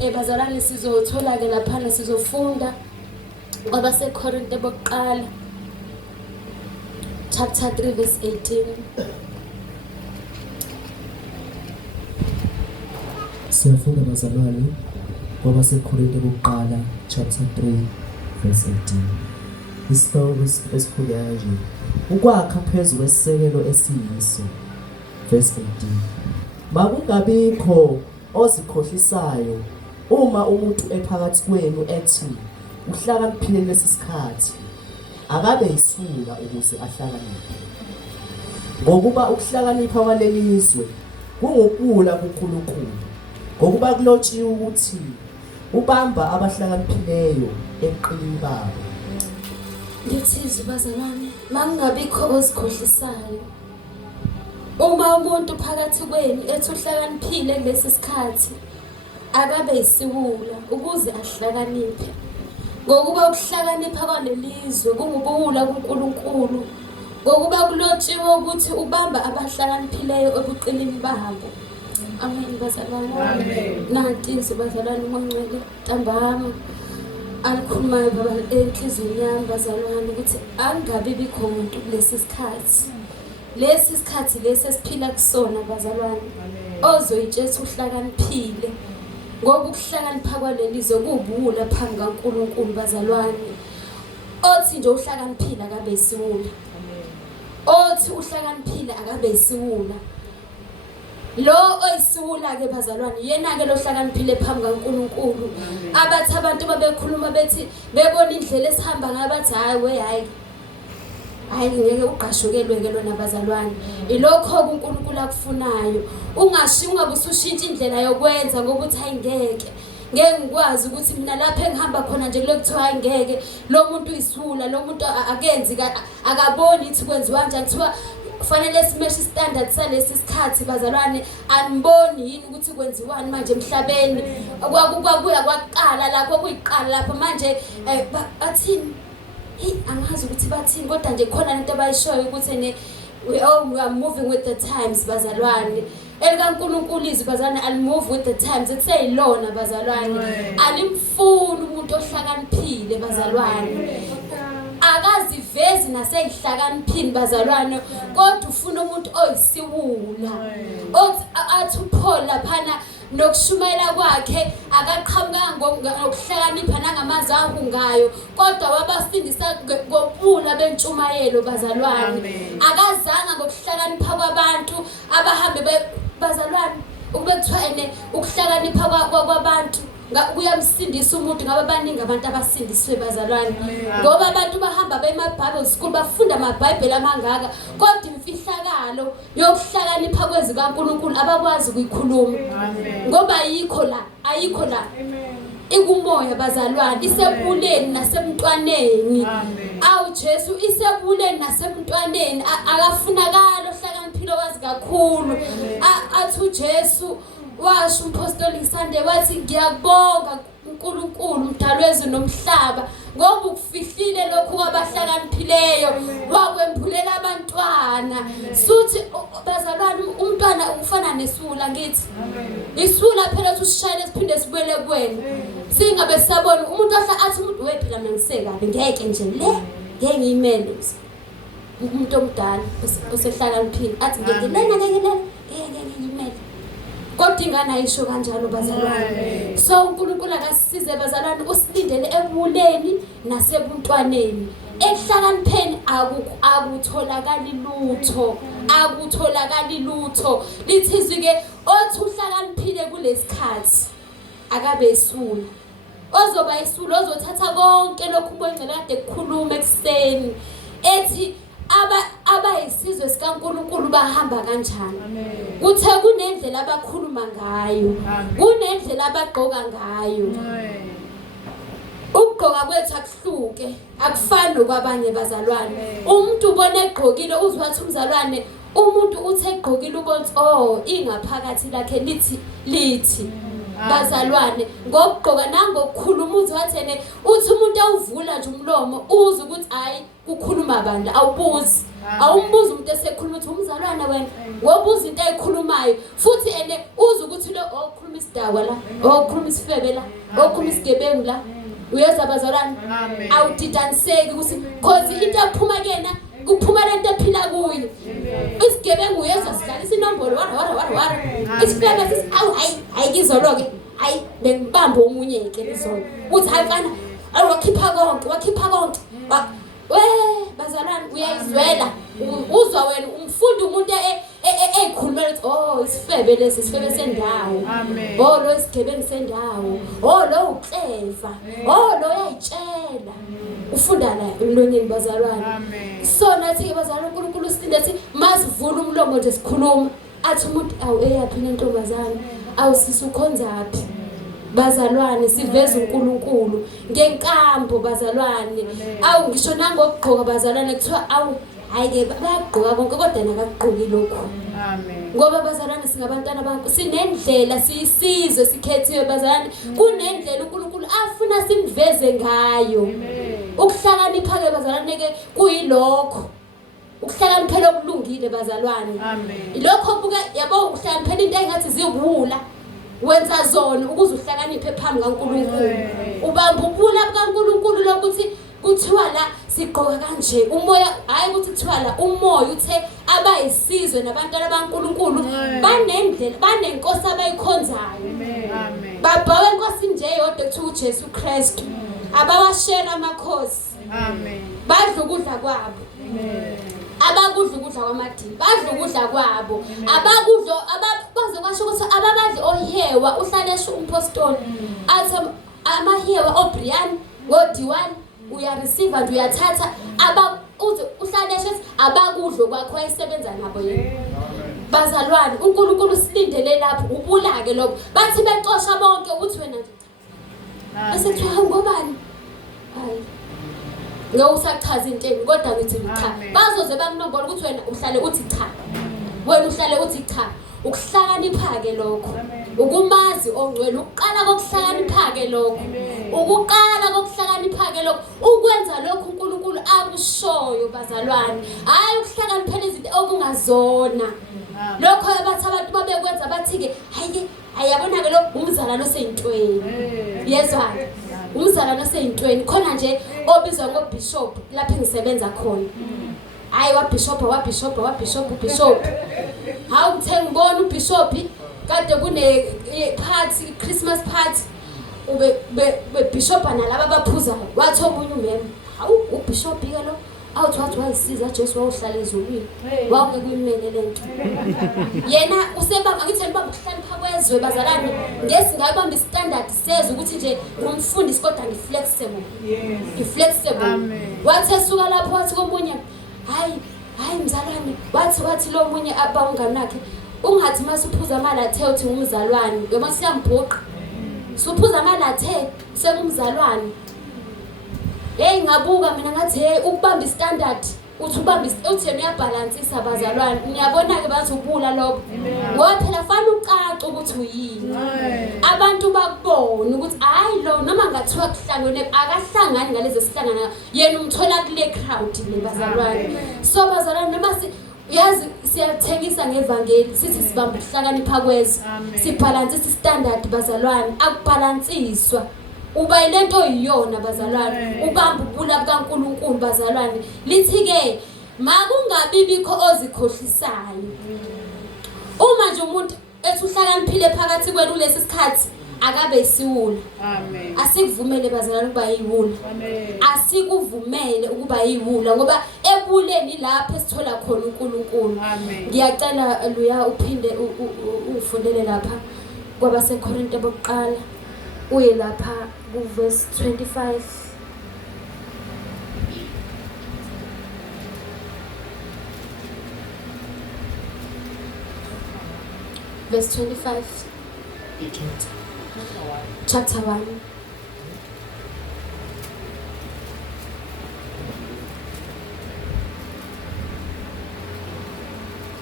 Bazalwane sizothola ke lapha sizofunda kwabaseKorinte bokuqala chapter 3 verse 18. Siyafunda bazalwane kwabaseKorinte bokuqala chapter 3 verse 18. Isihloko esikhulu kanje, ukwakha phezu kwesisekelo esiyiso. Verse 18. Makungabikho ozikhohlisayo uma umuntu ephakathi kwenu ethi uhlakaniphile lesi sikhathi, akabe yisula ukuze ahlakaniphe. Ngokuba ukuhlakanipha kwalelizwe kungukula kuNkulunkulu, ngokuba kulotshiwe ukuthi ubamba abahlakaniphileyo eqini babo. Ngiyathiza bazalwane, makungabikho ozikhohlisayo uma umuntu phakathi kwenu ethi uhlakaniphile lesi sikhathi, akabe yisiwula ukuze ahlakaniphe. Ngokuba ukuhlakanipha kwalelizwe kungubuwula kuNkulunkulu, ngokuba kulotshiwe ukuthi ubamba abahlakaniphileyo ebuqilini babo. Amen bazalwane. Amen. Nanti bazalwane uMongcwele ntambama alikhulumayo baba enhlizweni yami bazalwane ukuthi angabe bikho umuntu kulesi sikhathi. Lesi sikhathi lesi esiphila kusona bazalwane, ozoyitshela uhlakaniphile, ngoba ukuhlakanipha kwalelizwe kubuwula phambi kaNkulunkulu bazalwane. Othi nje uhlakaniphile akabe yisiwula, othi uhlakaniphile akabe yisiwula. Lo oyisiwula ke bazalwane yena ke lo hlakaniphile phambi kaNkulunkulu. Abathi abantu babekhuluma bethi bebona indlela esihamba ngayo bathi hayi ngeke uqashukelwe ke lona bazalwane. Ilokho uNkulunkulu akufunayo. Ungashiya ungabe usushintsha indlela yokwenza ngokuthi ngeke ngikwazi ukuthi mina lapha engihamba khona nje lokuthiwa ngeke lo muntu uyisiwula, lo muntu akenzi akaboni ukuthi kwenziwa kanjani, kuthiwa kufanele simeshe standard salesi sikhathi bazalwane. Aniboni yini ukuthi kwenziwani manje emhlabeni? Kwakuya kwaqala lapho kuyiqala lapho manje bathini angazi ukuthi bathini, kodwa nje khona into abayishoyo ukuthi we are moving with the times bazalwane. ElikaNkulunkulu izwi bazalwane alimove with the times, ekuseyilona bazalwane. Alimfuni umuntu ohlakaniphile bazalwane, akazivezi naseyihlakaniphini bazalwane, kodwa ufuna umuntu oyisiwula. Othi athi uPaul laphana nokushumayela kwakhe akaqhamukanga ngokuhlakanipha nangamazwi ahungayo, kodwa wabasindisa ngobuwula bentshumayelo bazalwane. Akazanga ngokuhlakanipha kwabantu abahambe bazalwane. Ukube kuthiwa ukuhlakanipha kwabantu kuyamsindisa umuntu, ngabe baningi abantu abasindiswe bazalwane. Ngoba abantu bahamba bema-Bible school bafunda amabhayibheli amangaka, kodwa imfihlakalo yokuhlakanipha kwezwi kaNkulunkulu abakwazi ukuyikhuluma. Ngoba ayikho la ikumoya bazalwane, isebuleni nasemntwaneni. Awu Jesu isebuleni nasemntwaneni, akafunakala ohlakaniphile wazi kakhulu. Athi uJesu washo umpostoli Sunday wathi ngiyabonga uNkulunkulu mdali wezwe nomhlaba ngoba ukufihlile lokhu kwabahlakaniphileyo wakwembulela abantwana. Suthi bazalwane umntwana ufana nesula ngithi. Isula phela usishayile siphinde sibuyele kuwena. Singabe sabona umuntu athi umuntu wephela mina ngisekabi ngeke nje ngeke ngiyimele umuntu omdala osehlakaniphile athi ngeke ngiyimele. Kodwa ingane ayisho kanjalo bazalwane. So uNkulunkulu akasisize bazalwane, usilindele ebuleni nasebuntwaneni. Ehlakanipheni akutholakali lutho. Lithizwi ke othi uhlakaniphile kulesikhathi akabe yisula. Ozoba yisula ozothatha konke lokhu uMongcwele kade kukhuluma ekseni ethi abayisizwe sikaNkulunkulu bahamba kanjani. Kuthe kunendlela abakhuluma ngayo, kunendlela abagqoka ngayo. Ukugqoka kwethu akuhluke, akufani nokwabanye bazalwane. Umuntu ubona egqokile uzwa wathi umzalwane, umuntu uthi egqokile ubona ingaphakathi lakhe lithi bazalwane. Ngokugqoka nangokukhuluma uzwa wathi uthi umuntu awuvula nje umlomo uzwe ukuthi hayi kukhuluma abantu awubuzi. awumbuza umuntu esekhuluma ukuthi umzalwane wena ngobuza into ayikhulumayo futhi ene uza ukuthi lo okhuluma isidawa la okhuluma isifebe la okhuluma isigebengu la uyeza abazalwane awudidaniseki ukuthi cause into ephuma kena kuphuma lento ephila kuyo isigebengu uyeza sidlalisa inombolo wara isifebe sithi awu hayi kizolo-ke hayi bengibamba omunye ke lizolo uthi hayi mfana wakhipha konke bazalwane uyayizwela uzwa wena umfundi umuntu ekhulumela ukuthi oh isifebe lesi isifebe sendawo oh lo isigebengu sendawo oh lo ukleva oh lo uyayitshela ufunda la emlonyeni bazalwane so nathi bazalwane uNkulunkulu usinde ethi masivula umlomo nje sikhuluma athi umuntu awu eyaphi lentombazane awusisi ukhonzaphi bazalwane siveza uNkulunkulu ngenkambo bazalwane awu ngisho nangokugqoka bazalwane kuthiwa awu hayike bayagqoka konke kodwa nakagqoki lokho ngoba bazalwane singabantwana bantu sinendlela siyisizwe sikhethiwe bazalwane kunendlela uNkulunkulu afuna simveze ngayo ukuhlakanipha ke bazalwane ke kuyilokho ukuhlakaniphela okulungile bazalwane ilokho buke yabo ukuhlakaniphela into engathi ziwula wenza zona ukuze uhlakaniphe phambi kaNkulunkulu ubamba ubula bukaNkulunkulu lokuthi kuthiwa la sigqoka kanje umoya hayi ukuthi kuthiwa la umoya uthe abayisizwe nabantwana baNkulunkulu banendlela banenkosi abayikhonzayo babhawe inkosi nje yodwa kuthiwa uJesu Kristu abawashera amakhosi badla ukudla kwabo abakudla ukudla kwamadini badla ukudla kwabo abakudla ababaze kwasho ukuthi ababadli ohewa uhlale esho umpostoli athi amahewa oBrian ngoDiwan uyareceive and uyathatha uze uhlale esho abakudla kwakho ayisebenza nabo yini bazalwane uNkulunkulu silindele lapho ubulake lokho bathi becosha bonke uthi wena nje bese ngobani hayi ngawusachaza intweni kodwa ngithi cha bazoze bakunombola ukuthi wena uhlale uthi cha wena uhlale uthi cha ukuhlakanipha ke lokho ukumazi ongcwele ukuqala kokuhlakanipha ke lokho ukwenza lokho uNkulunkulu akushoyo bazalwane hayi ukuhlakaniphela izinto okungazona lokho abathi abantu babekwenza bathi ke hayi ayabona ke lo umzalwane oseyintweni yezwa umzalwane oseyintweni khona nje obizwa ngobishop lapha engisebenza khona hayi wabishop hawu ngithe ngibona ubishop kade kune party Christmas party ube bishop nalabo abaphuzayo wathi omunye umema hawu ubishop ke lo awuthi wayisiza Jesu wawuhlala ezulwini wonke kuyimele lento yena usebamba ngithi libamba ukuhlanipha kwezwe bazalane ngesingabamba istandard sezwe ukuthi nje ngumfundisi kodwa ngiflexible wathi esuka lapho wathi komunye hayi mzalwane wathi lo munye abawunganakhe ungathi masuphuza amalathe uthi ngumzalwane yoma siyambhuqa suphuza amalathe sekumzalwane hey ngabuka mina ngathi hey ukubamba istandard uthi ubamba uthi yena uyabalansisa bazalwane ngiyabona ke bathi ubula lokho ngoba phela fanele ucace ukuthi uyini abantu bakubona ukuthi hayi lo noma ngathiwa kuhlangene akahlangani ngalezi sihlangana yena umthola kule crowd le bazalwane so bazalwane noma yazi siyathengisa ngevangeli sithi sibamba ukuhlakanipha kwezwe sibalansisa istandard bazalwane akubalansiswa uba ilento iyona bazalwane ubamba ubula bukaNkulunkulu bazalwane lithi ke makungabi bikho ozikhohlisayo uma nje umuntu ethi uhlakaniphile phakathi kwenu kulesi sikhathi akabe isiwula asikuvumele bazalwane ukuba yiwula asikuvumele ukuba yiwula ngoba ebuleni lapho esithola khona uNkulunkulu ngiyacela Luya uphinde ufundele lapha kwabaseKorinte bokuqala uye lapha kuverse 25 verse 25 chapter 1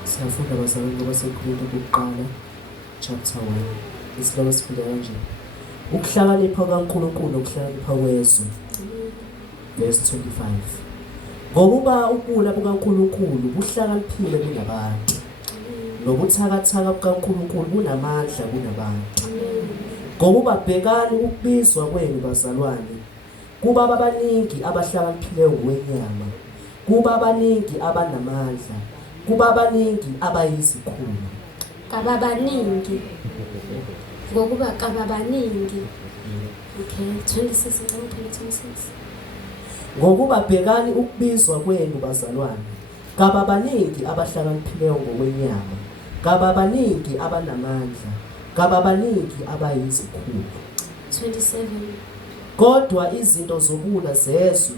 siyafunda bazalwane kwabaseKorinte bokuqala chapter 1 isihloko sifunda kanje ukuhlakanipha kaNkulunkulu ukuhlakanipha kwezwe verse 25 ngokuba ukula bukaNkulunkulu buhlakaniphile kunabantu nobuthakathaka bukaNkulunkulu bunamandla kunabantu. Ngokuba bhekani ukubizwa kwenu bazalwane, kuba abaningi abahlakaniphileyo ngokwenyama, kuba abaningi abanamandla, kuba abaningi abayizikhulu. Kababaningi. Ngokuba kababaningi. Okay, 26 ngicela uphele 26. Ngokuba bhekani ukubizwa kwenu bazalwane, kaba baningi abahlakaniphileyo ngokwenyama, kaba baningi abanamandla, kaba baningi abayizikhulu. 27. Kodwa izinto zobula zezwe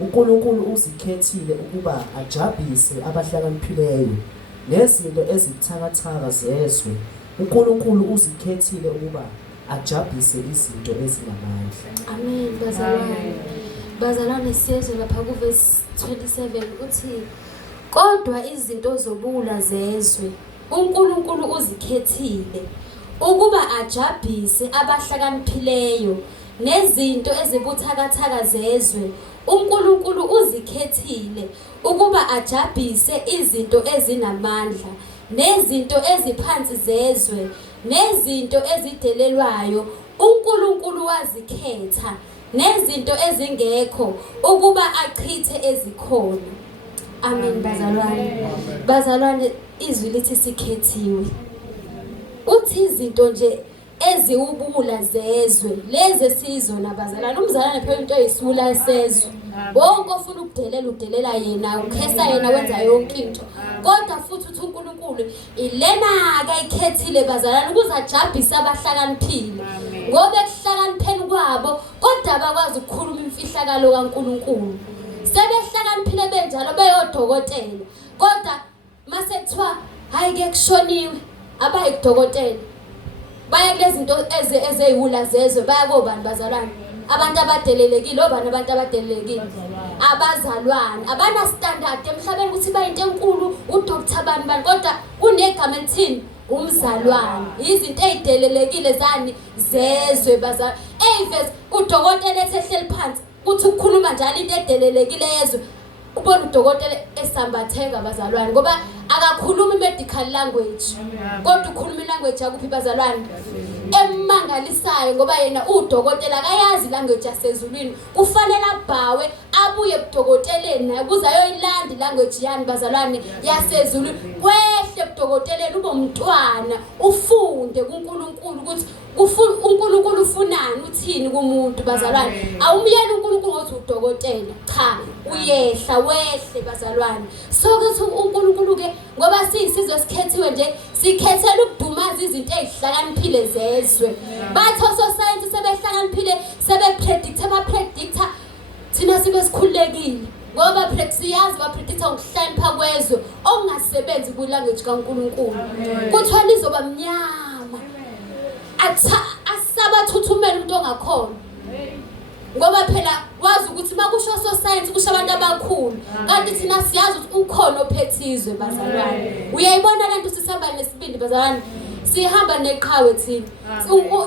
uNkulunkulu uzikhethile ukuba ajabise abahlakaniphileyo, nezinto ezibuthakathaka zezwe uNkulunkulu uzikhethile ukuba ajabise izinto ezinamandla. Amen. Bazalwane. Bazalwane siyezwe lapha kuverse 27 uthi kodwa izinto zobula zezwe uNkulunkulu uzikhethile ukuba ajabise abahlakaniphileyo, nezinto ezibuthakathaka zezwe uNkulunkulu uzikhethile ukuba ajabise izinto ezinamandla, nezinto eziphansi zezwe, nezinto ezidelelwayo uNkulunkulu wazikhetha, nezinto ezingekho ukuba achithe ezikhona. Amen. Bazalwane. Bazalwane, izwi lithi sikhethiwe. Uthi izinto nje eziwubula zezwe lezi sizona bazalwane. Umzalwane phela into eyisibula sezwe. Wonke ofuna ukudelela udelela yena, ukhesa yena, wenza yonke into. Kodwa futhi uthi uNkulunkulu ilena akayikhethile bazalwane ukuze ajabise abahlakaniphile. Ngoba ekuhlakanipheni kwabo kodwa bakwazi ukukhuluma imfihlakalo kaNkulunkulu. Sebehlakaniphile benjalo beyodokotela. Kodwa mase kuthiwa hayi ke kushoniwe abayi kudokotela. Baya kulezi zinto ezeyiwula zezwe, baya kobani bazalwane? Abantu abadelelekile. Obani abantu abadelelekile? Abazalwane. Abana standard emhlabeni ukuthi bayinto enkulu uDr. bani kodwa kunegama elithini? Umzalwane. Izinto ezidelelekile zani zezwe bazalwane. Eyiveze udokotela esehleli phansi uthi ukukhuluma njalo into edelelekile yezwe. Ubona udokotela esambatheka bazalwane ngoba akakhulumi medical language. Kodwa ukhuluma ilanguage yakuphi bazalwane? Emangalisayo ngoba yena udokotela akayazi language yasezulwini. Kufanele abhawe abuye ebudokoteleni naye kuze ayoyilanda ilanguage yani bazalwane yasezulwini. Kwehle ebudokoteleni ube umntwana ufunde kuNkulunkulu ukuthi uNkulunkulu ufunani, uthini kumuntu bazalwane. Awumyeni uNkulunkulu ngothi udokotela, cha, uyehla wehle bazalwane. So kuthi uNkulunkulu ke ngoba siyisizwe sikhethiwe nje, sikhethela ukudumaza izinto ezihlakaniphile zezwe. Bathi ososayensi sebehlakaniphile sebepredictor thina sibe sikhululekile ngoba siyazi bapredictor ngokuhlakanipha kwezwe okungasebenzi kwilanguage kaNkulunkulu. Kuthiwa lizoba mnyama, asabathuthumela umuntu ongakhona. Ngoba phela wazi ukuthi makusho science kusho abantu abakhulu, kanti thina siyazi ukuthi ukhona ophethizwe bazalwane. Uyayibona lento sisihamba nesibindi bazalwane, sihamba neqhawe thina.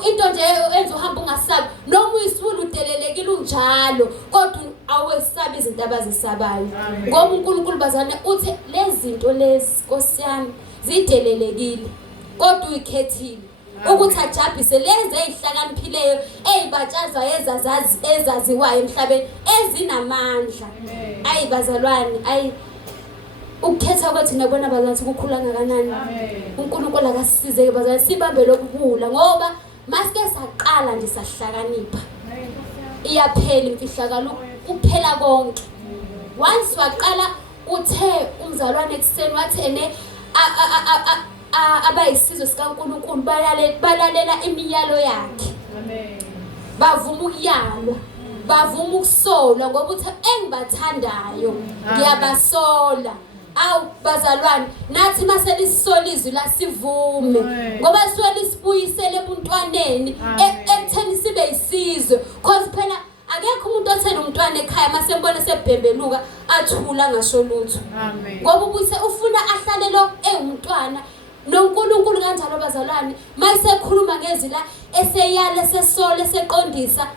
Into nje enza uhamba ungasabi noma uyisulu udelelekile unjalo, kodwa awesabi izinto abazisabayo. Ngoba uNkulunkulu bazalwane uthi lezi zinto lezi Nkosi yami zidelelekile kodwa uyikhethile ukuthi ajabise lezi ezihlakaniphileyo ezibatshaza ezaziwayo emhlabeni ezinamandla. Ayi bazalwane, ayi ukukhetha kwethu nabona bazalwane kukhula kangakanani. uNkulunkulu akasisize ke bazalwane sibambe lokubula ngoba masike saqala nje sahlakanipha iyaphela imfihlakalo kuphela konke. Once waqala uthe umzalwane ekseni wathi ene abayisizwe sikaNkulunkulu balalela imiyalo yakhe. Bavuma ukuyalwa, bavuma ukusolwa ngoba uthi engibathandayo ngiyabasola. Awu bazalwane, nathi mase lisola izwi la sivume ngoba suke lisibuyisele ebuntwaneni ekutheni sibe yisizwe. Cause phela akekho umuntu othena umntwana ekhaya mase mbona sebhembeluka athula ngasho lutho. Ngoba ubuyise ufuna ahlale lo ewumntwana noNkulunkulu kanjalo bazalwane. Mayisekhuluma ngezwi la eseyala sesola eseqondisa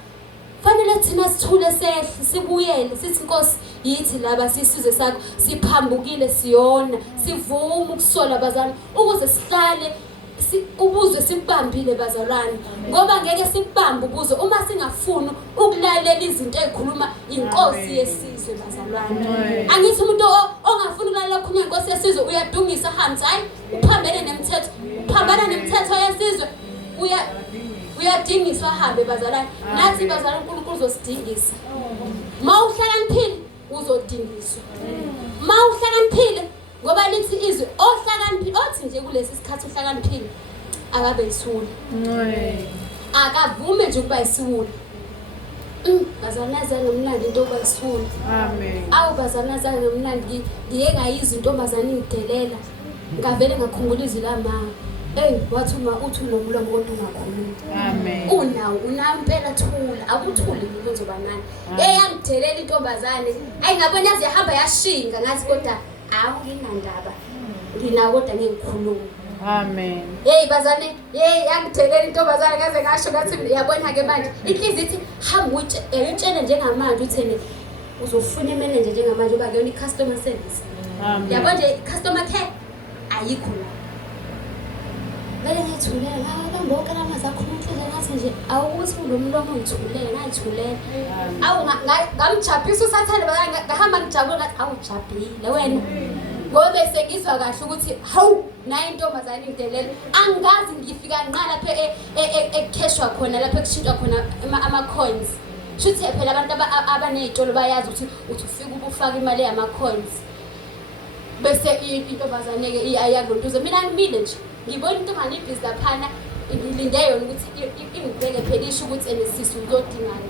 Fanele thina sithule sehle sibuyele sithi Nkosi yithi laba sisizwe sakho siphambukile siyona sivuma ukusola bazalwane ukuze sihlale ubuzwe sibambile bazalwane ngoba ngeke sikubambe ubuzwe uma singafuni ukulalela izinto ezikhuluma inkosi yesizwe bazalwane. Angithi umuntu ongafuni ukulalela khona inkosi yesizwe uyadungisa hands hayi uphambene nemithetho uphambana nemithetho yesizwe uyadingiswa hambe bazalwane. Nathi bazalwane uNkulunkulu uzosidingisa. Mawuhlakaniphile uzodingiswa. Mawuhlakaniphile ngoba lithi izwi ohlakaniphile othi nje kulesi sikhathi uhlakaniphile akabe isula. Akavume nje ukuba isula. Bazalwane zangomnandi into oba isula. Amen. Awu bazalwane zangomnandi ngiye ngayizwa intombazane ingidelela. Ngavele ngakhumbula izwi lama. Wathi uma uthi unomlomo kodwa ungakhulumi. Amen. Unayo impela thula, akuthuli kuzoba nani. Yangidelela intombazane. Ngabona yazi yahamba yashinga ngathi kodwa awunginandaba. Nginawo kodwa ngikhuluma. Amen. Bazane, yangidelela intombazane kaze ngasho ngathi yabona ke manje. Inhliziyo ithi hamba uyitshele njengamanje uthene uzofuna imanager njengamanje uba kuyona i-customer service. Amen. Yabo nje i-customer care ayikho la. Vele ngithulela ngabamboka lamaza khulumhlelo ngathi nje awukuthi ngomlomo ngithulela ngayithulela. Awu ngamjabhisa usathane ngahamba ngijabula ngathi awujabhile wena. Ngoba bese ngizwa kahle ukuthi hawu nayo intombazane indelela angazi ngifika nqa lapha ekcashwa khona lapha ekushintshwa khona ama coins. Shuthi phela abantu abanezitolo bayazi ukuthi ufika ubufaka imali yama coins. Bese intombazane ke iyayalontuza mina ngimile nje ngibona into manje ibhizi laphana ngilinde yona ukuthi ingibheke phela isho ukuthi enesisi uzodingana.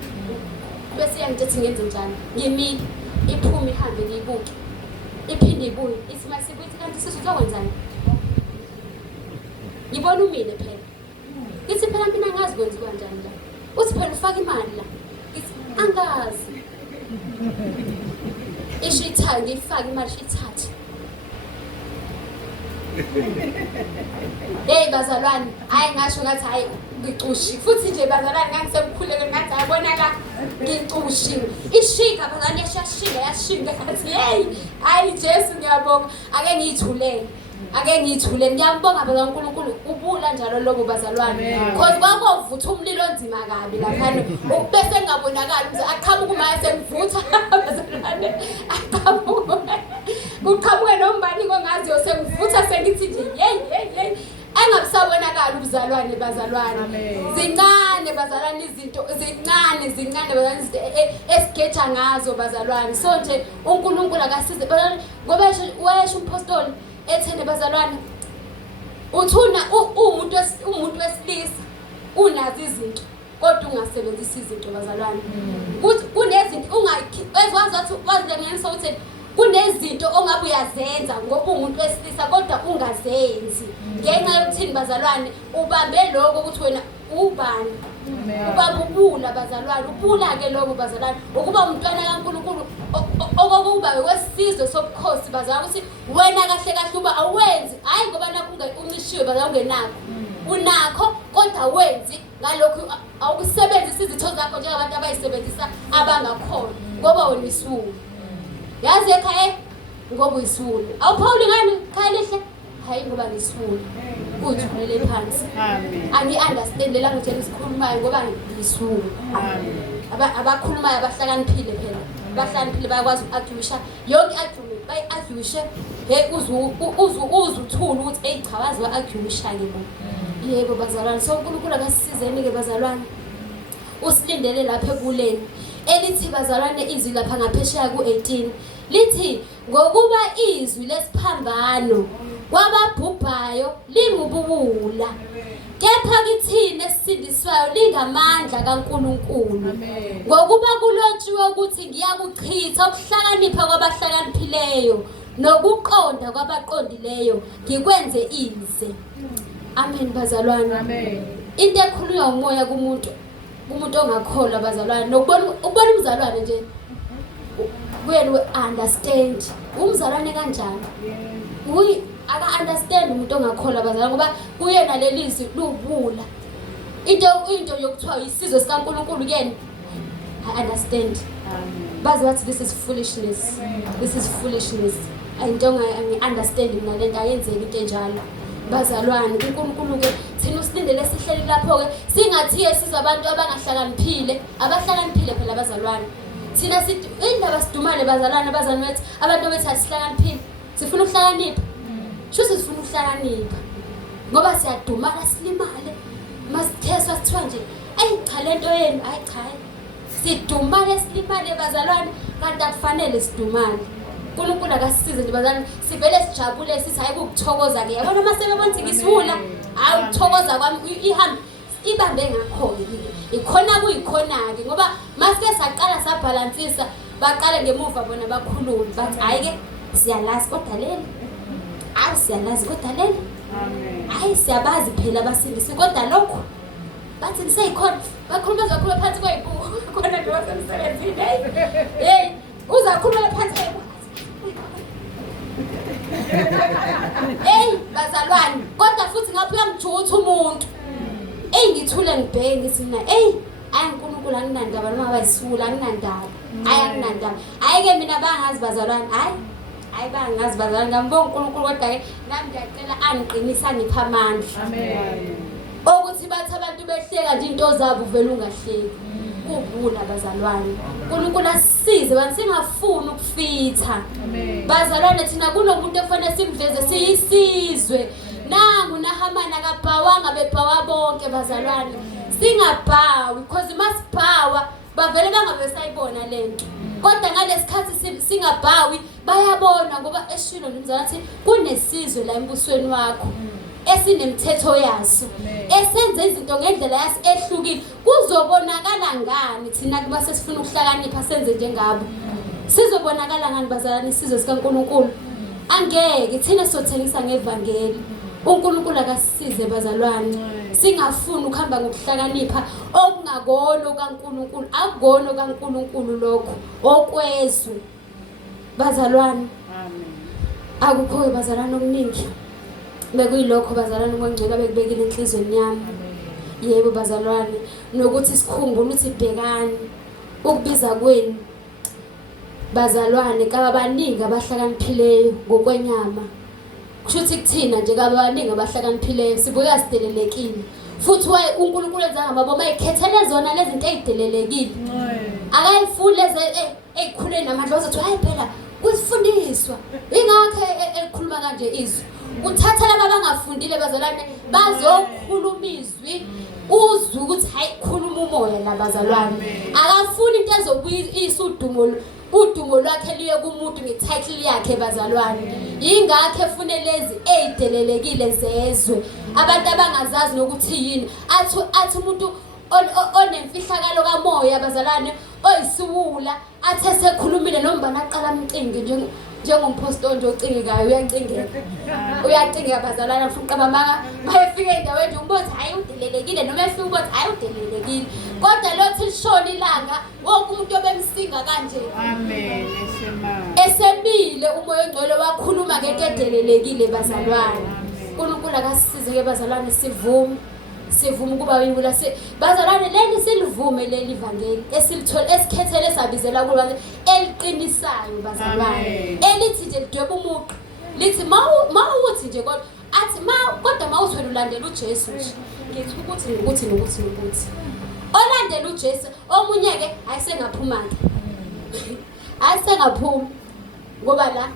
Bese yangithi ngenze njani ngimile iphuma ihambe ngiyibuke iphinde ibuye ithi masibuthi kanti sisi uzokwenzani. Ngibona umile phela ngithi phela mina ngazi kwenziwa kanjani la uthi phela ufaka imali la ngithi angazi isho ithanga ngifaka imali shithathe. Bazalwane hayi ngasho ngathi hayi ngicushi futhi nje bazalwane ngangisemkhuleke ngathi ayibonaka ngicushiwe ishika bazalwane yashinga ngathi hayi Jesu ngiyabonga ake ngiyithulele ngiyambonga bazalwane uNkulunkulu ubula njalo lobo bazalwane because kwakovutha umlilo onzima kabi laphana bese ngabonakala ukuthi aqhamuka uma esengivutha bazalwane uqhamuke nombani kongazi yosengivutha sengithi nje hey engabisabonakala ubuzalwane bazalwane zincane bazalwane izinto zincane bazalwane esigetha ngazo bazalwane so nje uNkulunkulu akasize bazalwane ngoba wesho umpostoli ethende bazalwane uthuna umuntu wesilisa unazi izinto kodwa ungasebenzisi izinto bazalwane kunezinto wazilengenisa ukuthi kunezinto ongabe uyazenza ngoba umuntu wesilisa kodwa ungazenzi ngenxa yokuthini bazalwane ubambe lokho ukuthi wena ubani ubabubula bazalwane ubula ke lokho bazalwane ukuba umntwana kaNkulunkulu okokuba wesizwe sobukhosi bazalwane ukuthi wena kahle uba awenzi hayi ngoba nakho uncishiwe bazalwane ungenakho unakho kodwa wenzi ngalokho awukusebenzisa izitho zakho njengabantu abayisebenzisa abangakhona ngoba wena isulu yazi ekhaya ngoba uyisulu awuphawuli ngani khaya lihle hayi ngoba ngisulu kuthulele phansi angi-understand lela ngitshela isikhulumayo ngoba ngisulu abakhulumayo abahlakaniphile phela abahlakaniphile bayakwazi uku-arguisha yonke i-argument bayi-arguishe uzuthula ukuthi cha wazi wa-arguisha-ke bo yebo bazalwane so uNkulunkulu akasisizeni-ke bazalwane usilindele lapha ekuleni elithi bazalwane izwi lapha ngaphesheya ku-18 lithi ngokuba izwi lesiphambano kwababhubhayo lingubuwula kepha kithina esindiswayo lingamandla kaNkulunkulu ngokuba kulotshiwe ukuthi ngiyakuchitha ukuhlakanipha kwabahlakaniphileyo nokuqonda kwabaqondileyo ngikwenze ize. Amen bazalwane. Amen. Into ekhulunywa umoya kumuntu ongakholwa bazalwane nokubona umzalwane nje wena understand umzalwane kanjani aka-understand umuntu ongakholwa bazalwane ngoba kuyena lelizwi lubula into yokuthiwa isizwe sikaNkulunkulu kuyena I understand. Bazi bathi this is foolishness. This is foolishness. Into angi-understand mina lento ayenzeki into enjalo. Bazalwane uNkulunkulu ke thina usilindele sihleli lapho ke singathiye sizabantu abangahlakaniphile phela abazalwane. Thina sithi indaba sidumale bazalwane bethu abantu bethu asihlakaniphile sifuna ukuhlakanipha. Shuthi sifuna ukuhlakanipha ngoba siyadumala silimale masitheswa sithiwa nje cha lento yenu cha sidumale silimale bazalwane kanti akufanele sidumale. uNkulunkulu akasisize nje bazalwane sivele sijabule sithi hayi ukuthokoza ke yabona masebebona ukuthi ngisula hayi ukuthokoza kwami ihambe ibambe ngakho ke ikhona kuyikhona ke ngoba masike saqala sabalansisa baqale ngemuva bona bakhuluma bathi hayi ke siyalazi kodwa leli siyalazi kodwa leli hayi siyabazi phela abasindisi kodwa lokho bathi niseyikhona bakhuluma phansi kwayibhuku khona nje wasemsebenzini hey uzakhuluma phansi kwayibhuku bazalwane kodwa futhi ngapha uyamjutha umuntu ngithule ngibheke ngithi mina hayi uNkulunkulu anginandaba noma bayisula anginandaba anginandaba ke mina bangazi bazalwane hayi bangazi bazalwane ngambonga uNkulunkulu kodwa ke nami ngiyacela angiqinisa ngipha amandla amen ukuthi bathi abantu behleka nje into zabo uvela ungahleki kubula bazalwane uNkulunkulu asisize bantu singafuni ukufitha bazalwane thina kunomuntu efanele simveze siyisizwe nangu naHamani akabhawanga bebhawa bonke bazalwane singabhawi because masibhawa bavele bangabe sayibona lento kodwa ngalesikhathi singabhawi bayabona ngoba eshilo nomzalathi kunesizwe la embusweni wakho esinemthetho yaso esenza izinto ngendlela yaso ehlukile kuzobonakala ngani thina kuba sesifuna ukuhlakanipha senze njengabo sizobonakala ngani bazalwane isizwe sikaNkulunkulu angeke thina sothengisa ngevangeli uNkulunkulu akasisize bazalwane singafuni ukuhamba ngokuhlakanipha okungakona kaNkulunkulu akukona kaNkulunkulu lokho okwezwe bazalwane akukho bazalwane okuningi bekuyilokho bazalwane kwangcola bekubekile enhlizweni yami yebo bazalwane nokuthi sikhumbule ukuthi bhekani ukubiza kwenu bazalwane kababaningi abahlakaniphileyo ngokwenyama kusho ukuthi kuthina nje kababaningi abahlakaniphileyo sibuya sidelelekile futhi uNkulunkulu enza ngababo mayikhethele zona lezi zinto ezidelelekile akayifuni lezi ezikhuleni namandla ozothi hayi phela kusifundiswa ingakho ekhuluma kanje izwi uthatha laba abangafundile bazalwane bazokhuluma izwi uzwe ukuthi hayi khuluma umoya la bazalwane akafuni into ezobuyisa udumo lwakhe liye kumuntu ngetitle yakhe bazalwane ingakho efune lezi ezidelelekile zezwe abantu abangazazi nokuthi yini athi umuntu onemfihlakalo kamoya bazalwane oyisiwula athi esekhulumile nombana aqala amcinge njengompostoli nje ocingekayo uyacingeka bazalwane futhi qabamanga mayefika endaweni umbothi hayi udelelekile noma efika ubothi hayi udelelekile kodwa lothi lishona ilanga wonke umuntu obemsinga kanje amen esemile umoya ongcwele wakhuluma ngento edelelekile bazalwane uNkulunkulu akasisize ke bazalwane sivume ukuba uyibula bazalwane leli silivume leli ivangeli esilithola esikhethele sabizela kulo eliqinisayo bazalwane elithi nje lidweba umuqo lithi mawuthi nje kodwa athi kodwa mawuthwele ulandela uJesu nje ngithi ukuthi olandela uJesu omunye ke ayisengaphuma ke ayisengaphuma ngoba la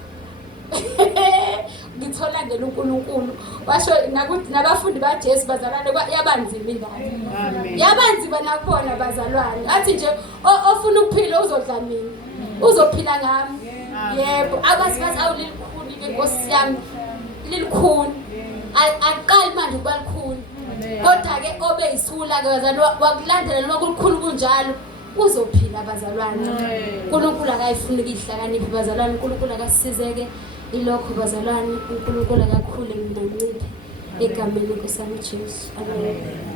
ngitholandela uNkulunkulu washo nabafundi baJesu bazalwane yabanzima indaba amen yabanzima nakubona bazalwane athi nje ofuna ukuphila uzodla mina uzophila ngami yebo abasibazi awulilikhuni lenkosi yami lilikhuni aqali manje kwalikhuni kodwa ke obeyisula ke bazalwane wakulandela noma kulikhulu kunjalo uzophila bazalwane uNkulunkulu akayifuni ukuhlakanipha bazalwane uNkulunkulu akasizeke ilokho bazalwane uNkulunkulu akakhule nginciphe egameni leNkosi yami uJesu amen.